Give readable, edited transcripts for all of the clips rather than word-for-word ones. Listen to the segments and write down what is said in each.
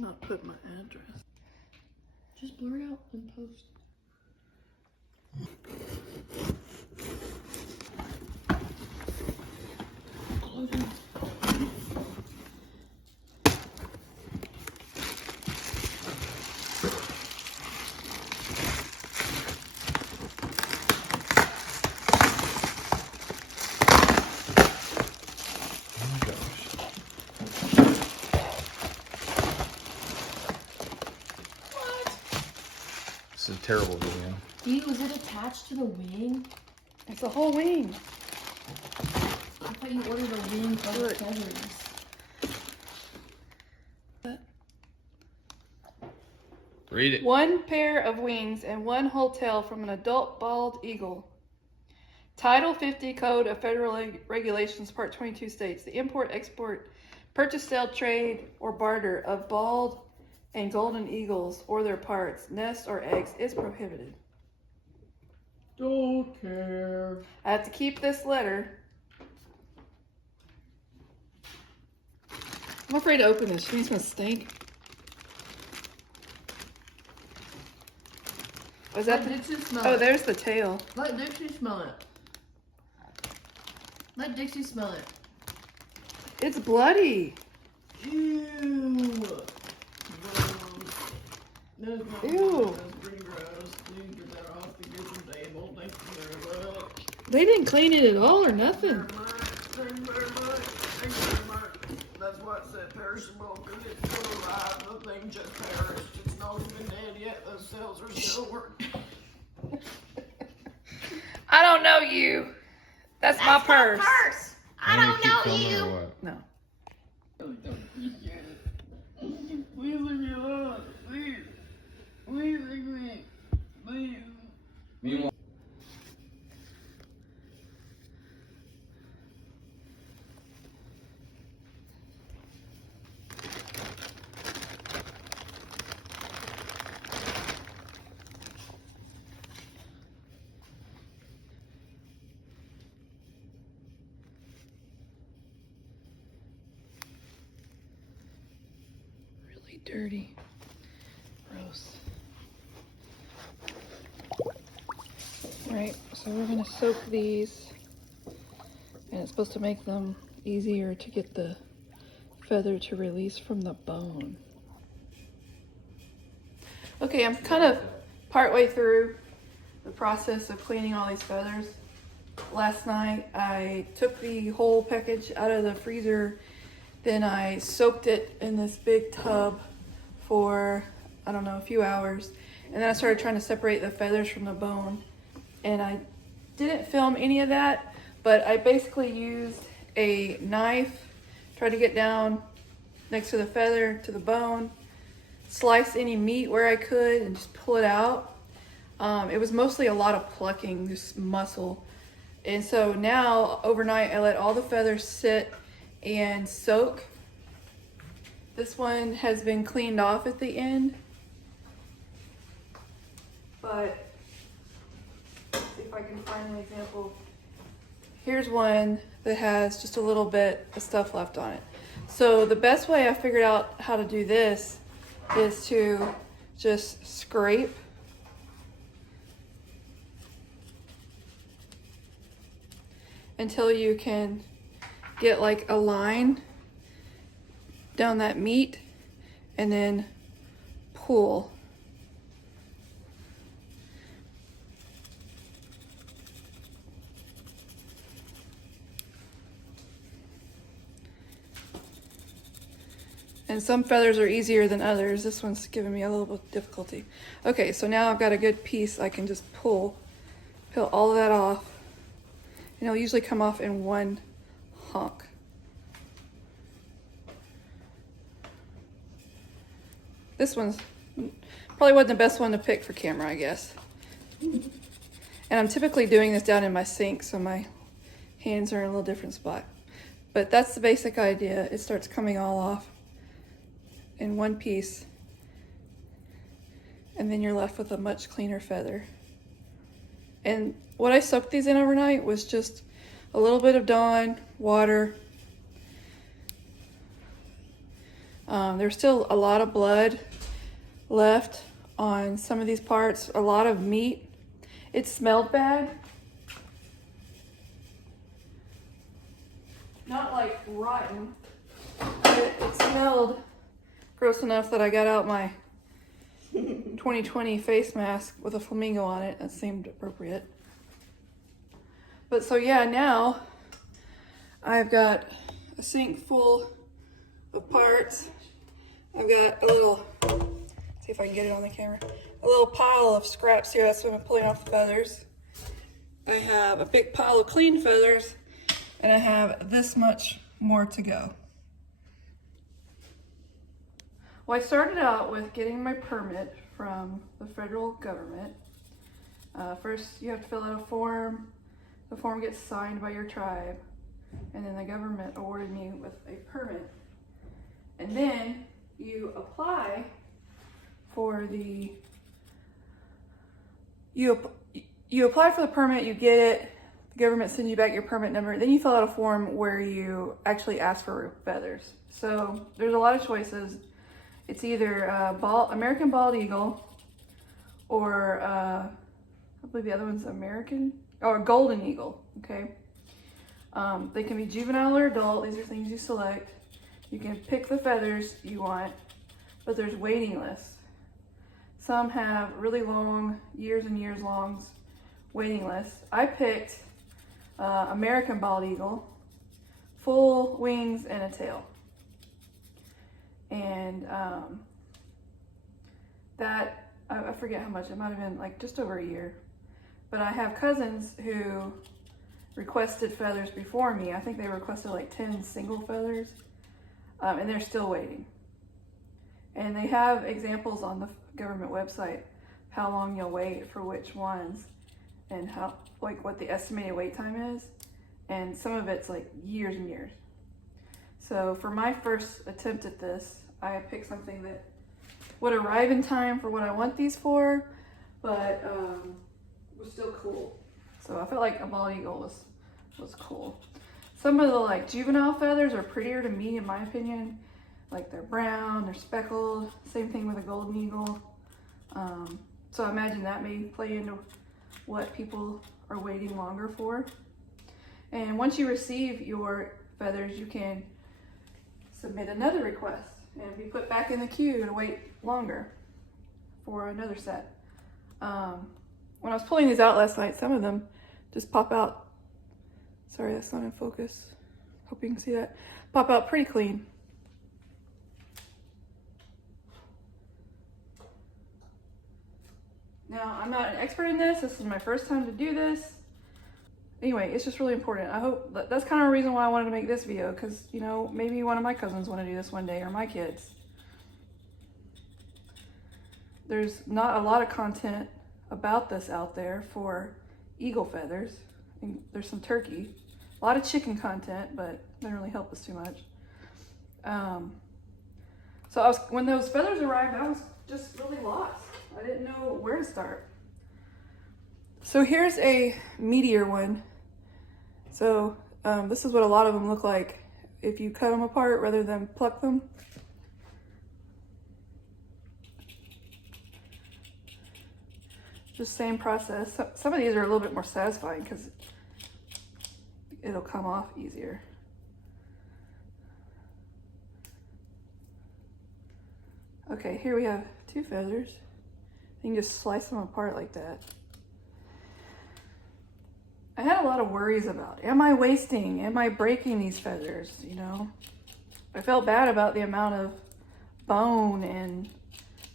not put my address. Just blur it out and post. This is a terrible video. Dee, was it attached to the wing? It's a whole wing. I thought you ordered a wing of feathers. Read it. 1 pair of wings and 1 whole tail from an adult bald eagle. Title 50 Code of Federal Regulations, Part 22 states, the import, export, purchase, sale, trade, or barter of bald and golden eagles or their parts, nests, or eggs is prohibited. Don't care. I have to keep this letter. I'm afraid to open this. She thinks it's gonna stink. Was that Let Dixie smell Oh, it. there's the tail. Let Dixie smell it. Let Dixie smell it. It's bloody. Ew. Gross. That's not Ew. good. That's pretty gross. Please get that off the kitchen table. Thank you very much. They didn't clean it at all or nothing. Thank you very much. Thank you very much. That's why it said perishable, because it's still alive. The thing just perished. It's not even dead yet. Those cells are still working. I don't know you. That's my purse. I don't know you. Or what? No. Please leave me alone. Please. Please leave me. Please. Meanwhile, Really dirty. Gross. Right, so we're gonna soak these, and it's supposed to make them easier to get the feather to release from the bone. Okay, I'm kind of partway through the process of cleaning all these feathers. Last night I took the whole package out of the freezer, then I soaked it in this big tub for, I don't know, a few hours, and then I started trying to separate the feathers from the bone. And I didn't film any of that, but I basically used a knife, tried to get down next to the feather, to the bone, slice any meat where I could and just pull it out. It was mostly a lot of plucking, just muscle. And so now, overnight, I let all the feathers sit and soak. This one has been cleaned off at the end, but let's see if I can find an example. Here's one that has just a little bit of stuff left on it. So the best way I figured out how to do this is to just scrape until you can get like a line down that meat and then pull. And some feathers are easier than others. This one's giving me a little bit of difficulty. Okay, so now I've got a good piece I can just peel all of that off. And it'll usually come off in one hunk. This one's probably wasn't the best one to pick for camera, I guess. And I'm typically doing this down in my sink, so my hands are in a little different spot. But that's the basic idea. It starts coming all off in one piece, and then you're left with a much cleaner feather. And what I soaked these in overnight was just a little bit of Dawn, water, There's still a lot of blood left on some of these parts, a lot of meat. It smelled bad. Not like rotten, but it smelled gross enough that I got out my 2020 face mask with a flamingo on it. That seemed appropriate. But so yeah, now I've got a sink full of parts. I've got a little, see if I can get it on the camera, a little pile of scraps here. That's what I'm pulling off the feathers. I have a big pile of clean feathers, and I have this much more to go. Well, I started out with getting my permit from the federal government. First, you have to fill out a form. The form gets signed by your tribe, and then the government awarded me with a permit. And then you apply for the, you apply for the permit, you get it, the government sends you back your permit number, then you fill out a form where you actually ask for feathers. So there's a lot of choices. It's either American bald eagle, or I believe the other one's American, or golden eagle, okay? They can be juvenile or adult. These are things you select. You can pick the feathers you want, but there's waiting lists. Some have really long, years and years long waiting lists. I picked American bald eagle, full wings and a tail. And that, I forget how much, it might have been like just over a year. But I have cousins who requested feathers before me. I think they requested like 10 single feathers, and they're still waiting. And they have examples on the government website how long you'll wait for which ones, and how, like, what the estimated wait time is. And some of it's like years and years. So for my first attempt at this, I picked something that would arrive in time for what I want these for, but was still cool. So I felt like a bald eagle was cool. Some of the like juvenile feathers are prettier to me, in my opinion. Like they're brown, they're speckled. Same thing with a golden eagle. So I imagine that may play into what people are waiting longer for. And once you receive your feathers, you can submit another request and be put back in the queue to wait longer for another set. When I was pulling these out last night, some of them just pop out. Sorry, that's not in focus. Hope you can see that. Pop out pretty clean. Now, I'm not an expert in this. This is my first time to do this. Anyway, it's just really important. I hope that's kind of a reason why I wanted to make this video, because, you know, maybe one of my cousins want to do this one day, or my kids. There's not a lot of content about this out there for eagle feathers. I mean, there's some turkey, a lot of chicken content, but doesn't really help us too much. So when those feathers arrived, I was just really lost. I didn't know where to start. So here's a meteor one. So this is what a lot of them look like if you cut them apart rather than pluck them. Just same process. Some of these are a little bit more satisfying because it'll come off easier. Okay, here we have 2 feathers. You can just slice them apart like that. I had a lot of worries about, am I wasting? Am I breaking these feathers, you know? I felt bad about the amount of bone and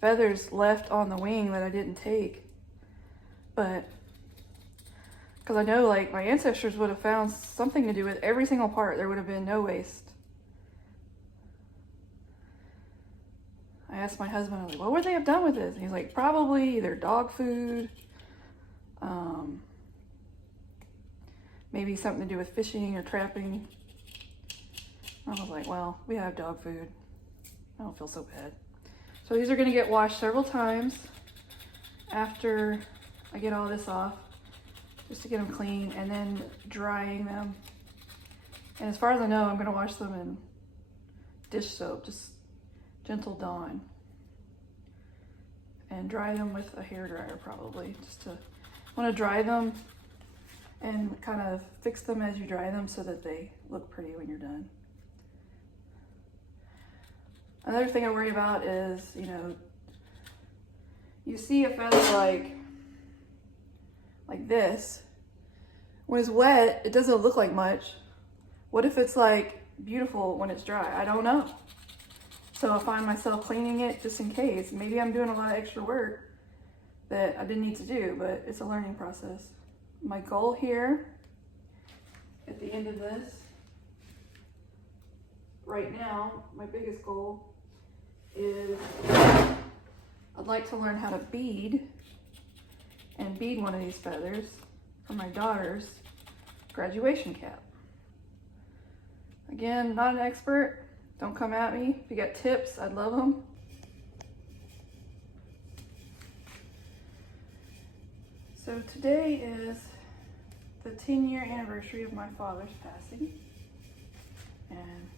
feathers left on the wing that I didn't take. But, because I know like my ancestors would have found something to do with every single part. There would have been no waste. I asked my husband, I was like, what would they have done with this? And he's like, probably either dog food, maybe something to do with fishing or trapping. I was like, well, we have dog food. I don't feel so bad. So these are gonna get washed several times after I get all this off, just to get them clean, and then drying them. And as far as I know, I'm gonna wash them in dish soap, just Gentle Dawn. And dry them with a hair dryer probably. Want to dry them and kind of fix them as you dry them so that they look pretty when you're done. Another thing I worry about is, you know, you see a feather like this. When it's wet, it doesn't look like much. What if it's like beautiful when it's dry? I don't know. So I find myself cleaning it just in case. Maybe I'm doing a lot of extra work that I didn't need to do, but it's a learning process. My goal here at the end of this, right now, my biggest goal is I'd like to learn how to bead one of these feathers for my daughter's graduation cap. Again, not an expert. Don't come at me. If you got tips, I'd love them. So today is the 10-year anniversary of my father's passing. And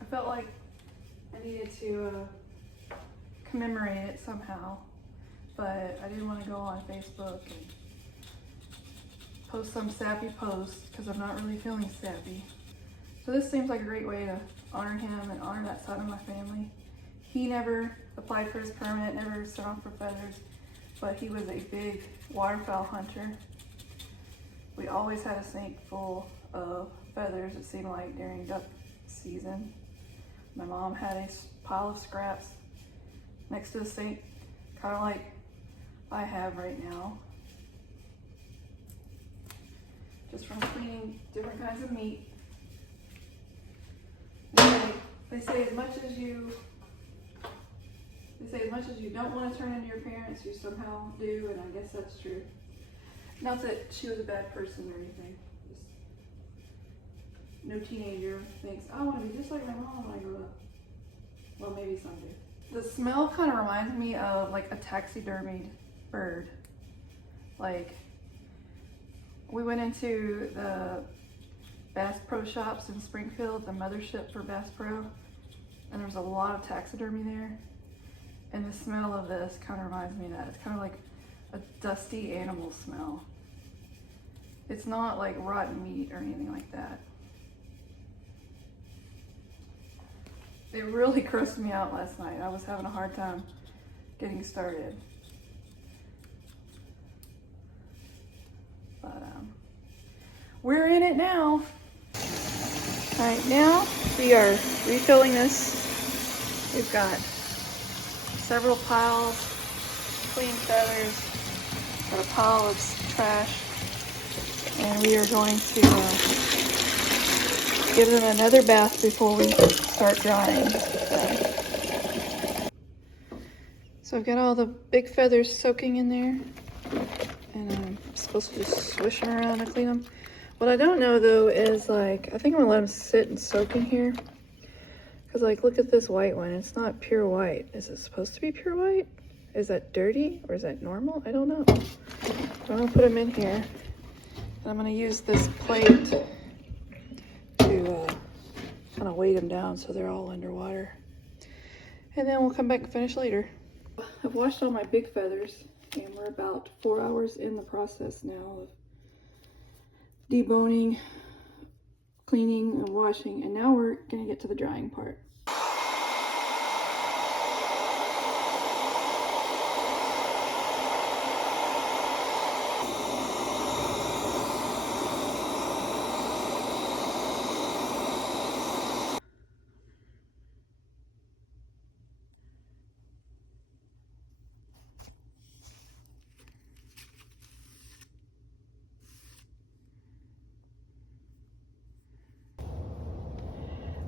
I felt like I needed to commemorate it somehow. But I didn't want to go on Facebook and post some sappy post because I'm not really feeling sappy. So this seems like a great way to honor him and honor that side of my family. He never applied for his permit, never sent off for feathers, but he was a big waterfowl hunter. We always had a sink full of feathers, it seemed like, during duck season. My mom had a pile of scraps next to the sink, kind of like I have right now. Just from cleaning different kinds of meat. They say as much as you don't want to turn into your parents, you somehow do, and I guess that's true. Not that she was a bad person or anything. Just no teenager thinks, I want to be just like my mom when I grow up. Well, maybe some do. The smell kind of reminds me of like a taxidermied bird. Like, we went into the Bass Pro shops in Springfield, the mothership for Bass Pro, and there was a lot of taxidermy there. And the smell of this kind of reminds me of that. It's kind of like a dusty animal smell. It's not like rotten meat or anything like that. It really grossed me out last night. I was having a hard time getting started. But we're in it now. All right, now we are refilling this. We've got several piles, clean feathers, got a pile of trash, and we are going to give them another bath before we start drying. So I've got all the big feathers soaking in there, and I'm supposed to just swish them around to clean them. What I don't know though is, like, I think I'm gonna let them sit and soak in here. Cause like, look at this white one. It's not pure white. Is it supposed to be pure white? Is that dirty or is that normal? I don't know. So I'm gonna put them in here. And I'm gonna use this plate to kind of weight them down so they're all underwater. And then we'll come back and finish later. I've washed all my big feathers and we're about 4 hours in the process now of deboning, cleaning, and washing, and now we're gonna get to the drying part.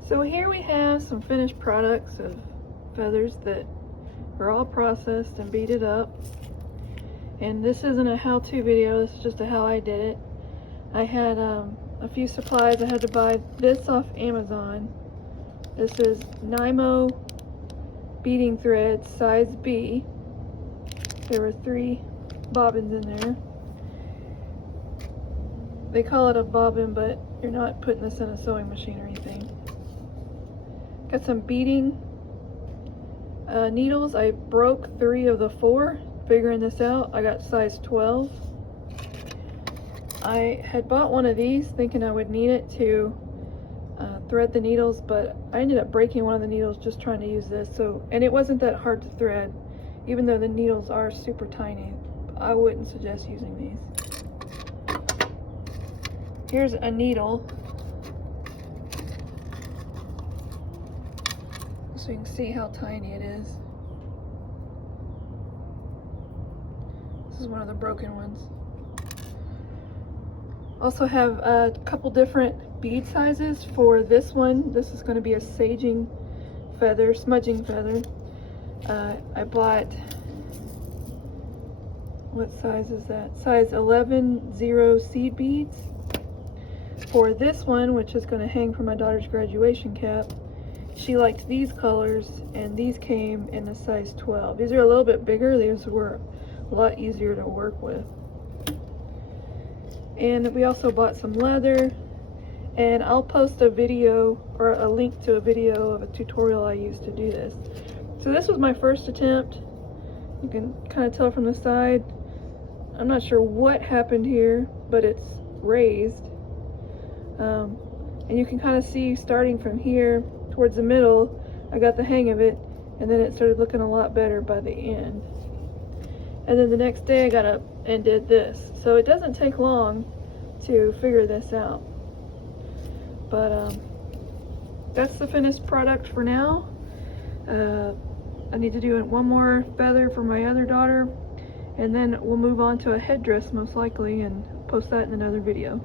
So here we have some finished products of feathers that are all processed and beaded up. And this isn't a how-to video, this is just a how I did it. I had a few supplies. I had to buy this off Amazon. This is Nymo beading thread size B. There were 3 bobbins in there. They call it a bobbin, but you're not putting this in a sewing machine or anything. Got some beading needles. I broke 3 of the 4 figuring this out. I got size 12. I had bought one of these thinking I would need it to thread the needles, but I ended up breaking one of the needles just trying to use this. And it wasn't that hard to thread, even though the needles are super tiny. I wouldn't suggest using these. Here's a needle, so you can see how tiny it is. This is one of the broken ones. Also have a couple different bead sizes for this one. This is going to be a saging feather, smudging feather. I bought, what size is that? Size 11 0 seed beads. For this one, which is going to hang from my daughter's graduation cap, she liked these colors, and these came in a size 12. These are a little bit bigger. These were a lot easier to work with. And we also bought some leather, and I'll post a video or a link to a video of a tutorial I used to do this. So this was my first attempt. You can kind of tell from the side. I'm not sure what happened here, but it's raised. And you can kind of see starting from here towards the middle, I got the hang of it, and then it started looking a lot better by the end. And then the next day I got up and did this. So it doesn't take long to figure this out. But that's the finished product for now. I need to do one more feather for my other daughter, and then we'll move on to a headdress most likely and post that in another video.